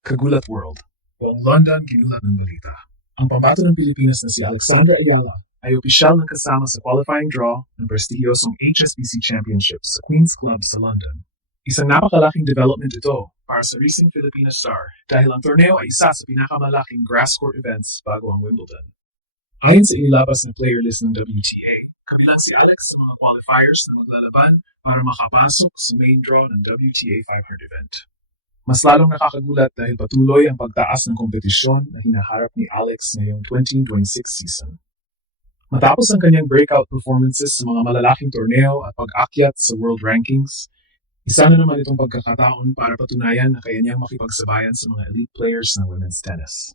Kagulat World. Buong London ginulat ng balita. Ang pambato ng Pilipinas na si Alexandra Ayala ay opisyal ng kasama sa qualifying draw ng prestihiyosong HSBC Championships sa Queen's Club sa London. Isang napakalaking development ito para sa Racing Filipina star dahil ang torneo ay isa sa pinakamalaking grass court events bago ang Wimbledon. Ayon sa inilabas na player list ng WTA, kabilang si Alex sa mga qualifiers na maglalaban para makapasok sa main draw ng WTA 500 event. Mas lalong nakakagulat dahil patuloy ang pagtaas ng kompetisyon na hinaharap ni Alex ngayong 2026 season. Matapos ang kanyang breakout performances sa mga malalaking torneo at pag-akyat sa world rankings, isa na naman itong pagkakataon para patunayan na kaya niyang makipagsabayan sa mga elite players ng women's tennis.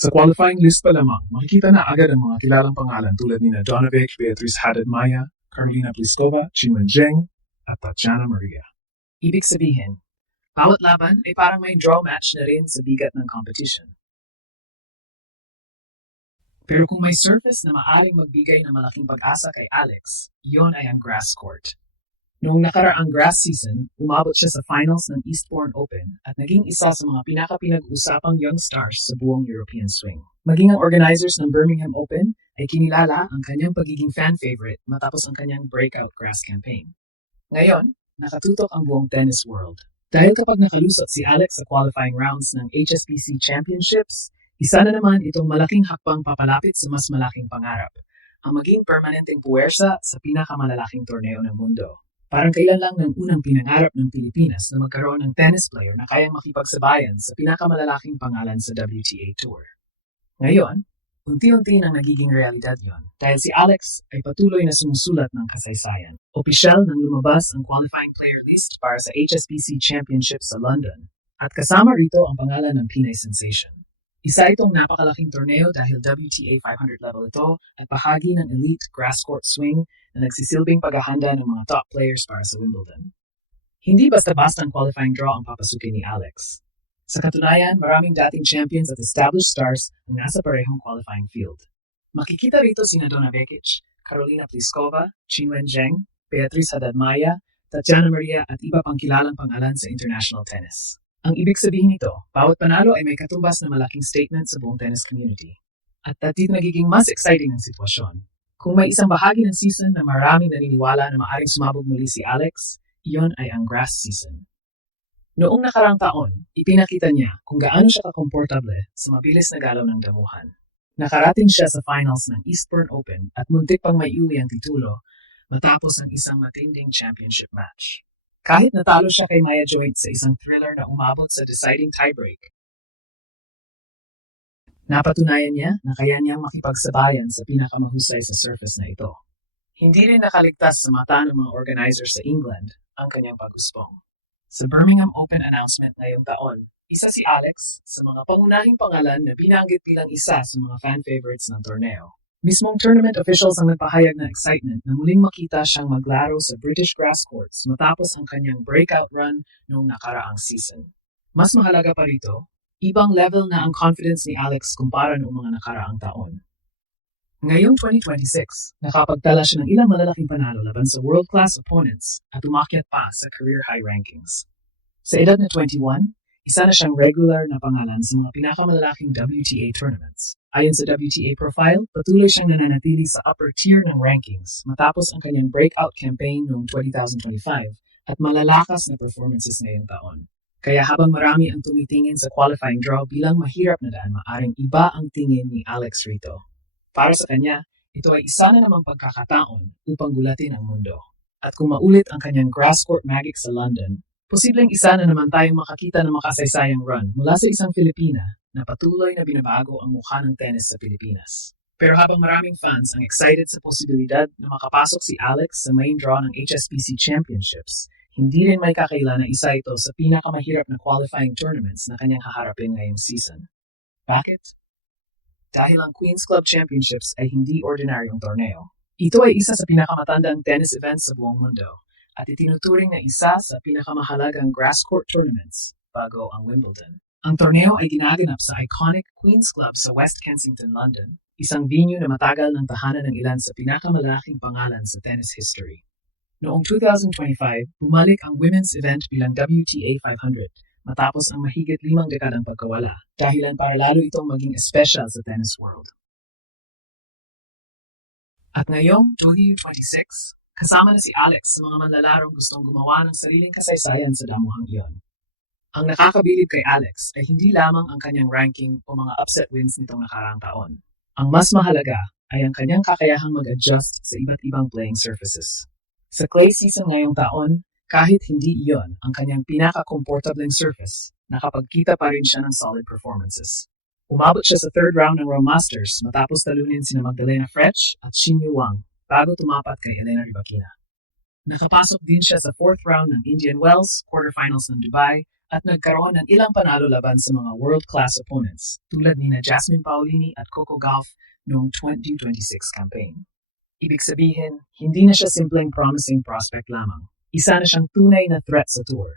Sa qualifying list pa lamang, makikita na agad ang mga kilalang pangalan tulad ni Donovic, Beatriz Haddad-Maia, Carolina Pliskova, Qinwen Zheng, at Tatjana Maria. Ibig sabihin, bawat laban ay parang may draw match na rin sa bigat ng competition. Pero kung may surface na maaring magbigay ng malaking pag-asa kay Alex, iyon ay ang grass court. Noong nakaraang grass season, umabot siya sa finals ng Eastbourne Open at naging isa sa mga pinaka-pinag-usapang young stars sa buong European swing. Maging ang organizers ng Birmingham Open ay kinilala ang kanyang pagiging fan favorite matapos ang kanyang breakout grass campaign. Ngayon, nakatutok ang buong tennis world. Dahil kapag nakalusot si Alex sa qualifying rounds ng HSBC Championships, isa na naman itong malaking hakbang papalapit sa mas malaking pangarap, ang maging permanenteng puwersa sa pinakamalalaking torneo ng mundo. Parang kailan lang ng unang pinangarap ng Pilipinas na magkaroon ng tennis player na kayang makipagsabayan sa pinakamalalaking pangalan sa WTA Tour. Ngayon, unti-unti nang nagiging realidad yon dahil si Alex ay patuloy na sumusulat ng kasaysayan. Opisyal nang lumabas ang qualifying player list para sa HSBC Championship sa London at kasama rito ang pangalan ng Pinay Sensation. Isa itong napakalaking torneo dahil WTA 500 level ito at bahagi ng elite grass court swing na nagsisilbing paghahanda ng mga top players para sa Wimbledon. Hindi basta-basta ang qualifying draw ang papasukin ni Alex. Sa katunayan, maraming dating champions at established stars ang nasa parehong qualifying field. Makikita rito sina Donovic, Carolina Pliskova, Qinwen Zheng, Beatriz Haddad-Maia, Tatjana Maria at iba pang kilalang pangalan sa international tennis. Ang ibig sabihin nito, bawat panalo ay may katumbas na malaking statement sa buong tennis community. At dito nagiging mas exciting ang sitwasyon. Kung may isang bahagi ng season na maraming naniniwala na maaring sumabog muli si Alex, iyon ay ang grass season. Noong nakaraang taon, ipinakita niya kung gaano siya kakomportable sa mabilis na galaw ng damuhan. Nakarating siya sa finals ng Eastbourne Open at muntik pang maiuwi ang titulo matapos ang isang matinding championship match. Kahit natalo siya kay Maya Joint sa isang thriller na umabot sa deciding tiebreak, napatunayan niya na kaya niyang makipagsabayan sa pinakamahusay sa surface na ito. Hindi rin nakaligtas sa mata ng mga organizers sa England ang kanyang pag-uspong. Sa Birmingham Open announcement ngayong taon, isa si Alex sa mga pangunahing pangalan na binanggit bilang isa sa mga fan favorites ng torneo. Mismong tournament officials ang nagpahayag ng excitement na muling makita siyang maglaro sa British grass courts matapos ang kanyang breakout run noong nakaraang season. Mas mahalaga pa rito, ibang level na ang confidence ni Alex kumpara noong mga nakaraang taon. Ngayong 2026, nakapagtala siya ng ilang malalaking panalo laban sa world-class opponents at umakyat pa sa career high rankings. Sa edad na 21, isa na siyang regular na pangalan sa mga pinakamalalaking WTA tournaments. Ayon sa WTA profile, patuloy siyang nananatili sa upper tier ng rankings matapos ang kanyang breakout campaign noong 2025 at malalakas na performances ngayong taon. Kaya habang marami ang tumitingin sa qualifying draw bilang mahirap na daan, maaring iba ang tingin ni Alex rito. Para sa kanya, ito ay isa na namang pagkakataon upang gulatin ang mundo. At kung maulit ang kanyang grass court magic sa London, posibleng isa na naman tayong makakita ng makasaysayang run mula sa isang Filipina na patuloy na binabago ang mukha ng tennis sa Pilipinas. Pero habang maraming fans ang excited sa posibilidad na makapasok si Alex sa main draw ng HSBC Championships, hindi rin may kakaila na isa ito sa pinakamahirap na qualifying tournaments na kanyang haharapin ngayong season. Bakit? Dahil ang Queen's Club Championships ay hindi ordinaryong torneo. Ito ay isa sa pinakamatandang tennis events sa buong mundo at itinuturing na isa sa pinakamahalagang grass court tournaments bago ang Wimbledon. Ang torneo ay ginaganap sa iconic Queen's Club sa West Kensington, London, isang venue na matagal ng tahanan ng ilan sa pinakamalaking pangalan sa tennis history. Noong 2025, bumalik ang women's event bilang WTA 500 matapos ang mahigit 5 dekadang pagkawala, dahilan para lalo itong maging espesyal sa tennis world. At ngayong W26, kasama na si Alex sa mga manlalarong gustong gumawa ng sariling kasaysayan sa damuhang iyon. Ang nakakabilib kay Alex ay hindi lamang ang kanyang ranking o mga upset wins nitong nakaraang taon. Ang mas mahalaga ay ang kanyang kakayahang mag-adjust sa iba't ibang playing surfaces. Sa clay season ngayong taon, kahit hindi iyon ang kanyang pinaka-comfortabling surface, nakapagkita pa rin siya ng solid performances. Umabot siya sa third round ng Rome Masters matapos talunin sina Magdalena Frech at Xin Yuang bago tumapat kay Elena Rybakina. Nakapasok din siya sa fourth round ng Indian Wells, quarterfinals ng Dubai, at nagkaroon ng ilang panalo laban sa mga world-class opponents tulad ni Jasmine Paolini at Coco Gauff noong 2026 campaign. Ibig sabihin, hindi na siya simpleng promising prospect lamang. Isa na siyang tunay na threat sa tour.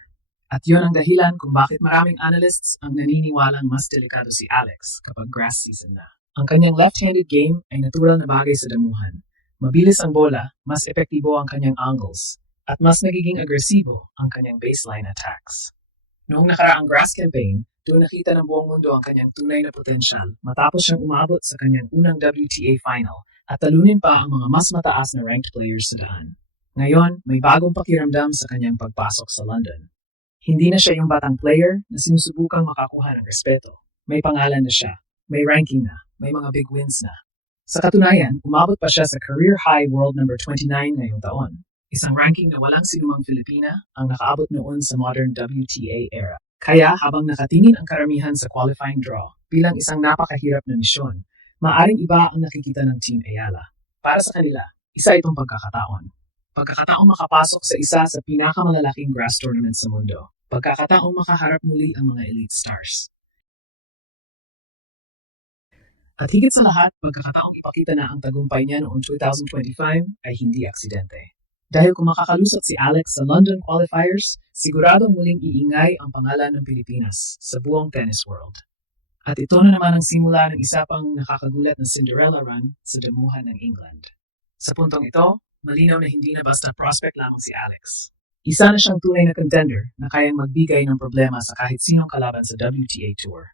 At yon ang dahilan kung bakit maraming analysts ang naniniwalang mas delikado si Alex kapag grass season na. Ang kanyang left-handed game ay natural na bagay sa damuhan. Mabilis ang bola, mas epektibo ang kanyang angles, at mas nagiging agresibo ang kanyang baseline attacks. Noong nakaraang grass campaign, doon nakita ng buong mundo ang kanyang tunay na potensyal matapos siyang umabot sa kanyang unang WTA final at talunin pa ang mga mas mataas na ranked players sa daan. Ngayon, may bagong pakiramdam sa kanyang pagpasok sa London. Hindi na siya yung batang player na sinusubukang makakuha ng respeto. May pangalan na siya, may ranking na, may mga big wins na. Sa katunayan, umabot pa siya sa career high world number 29 ngayong taon. Isang ranking na walang sinumang Filipina ang nakaabot noon sa modern WTA era. Kaya habang nakatingin ang karamihan sa qualifying draw bilang isang napakahirap na misyon, maaring iba ang nakikita ng Team Ayala. Para sa kanila, isa itong pagkakataon. Pagkakataong makapasok sa isa sa pinakamalalaking grass tournament sa mundo. Pagkakataong makaharap muli ang mga elite stars. At higit sa lahat, pagkakataong ipakita na ang tagumpay niya noong 2025 ay hindi aksidente. Dahil kung makakalusot si Alex sa London qualifiers, siguradong muling iingay ang pangalan ng Pilipinas sa buong tennis world. At ito na naman ang simula ng isa pang nakakagulat na Cinderella run sa damuhan ng England. Sa puntong ito, malinaw na hindi na basta prospect lamang si Alex. Isa na siyang tunay na contender na kayang magbigay ng problema sa kahit sinong kalaban sa WTA Tour.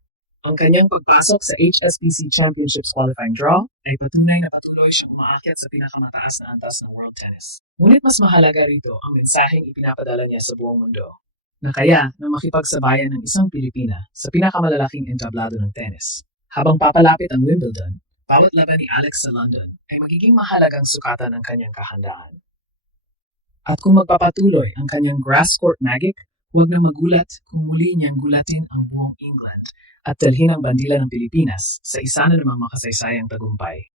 Ang kanyang pagpasok sa HSBC Championships qualifying draw ay patunay na patuloy siyang umaakyat sa pinakamataas na antas ng world tennis. Ngunit mas mahalaga rito ang mensaheng ipinapadala niya sa buong mundo, na kaya na makipagsabayan ng isang Pilipina sa pinakamalalaking entablado ng tennis. Habang papalapit ang Wimbledon, bawat laban ni Alex sa London ay magiging mahalagang sukatan ng kanyang kahandaan. At kung magpapatuloy ang kanyang grass court magic, huwag na magulat kung muli niyang gulatin ang buong England at dalhin ang bandila ng Pilipinas sa isa na namang makasaysayang tagumpay.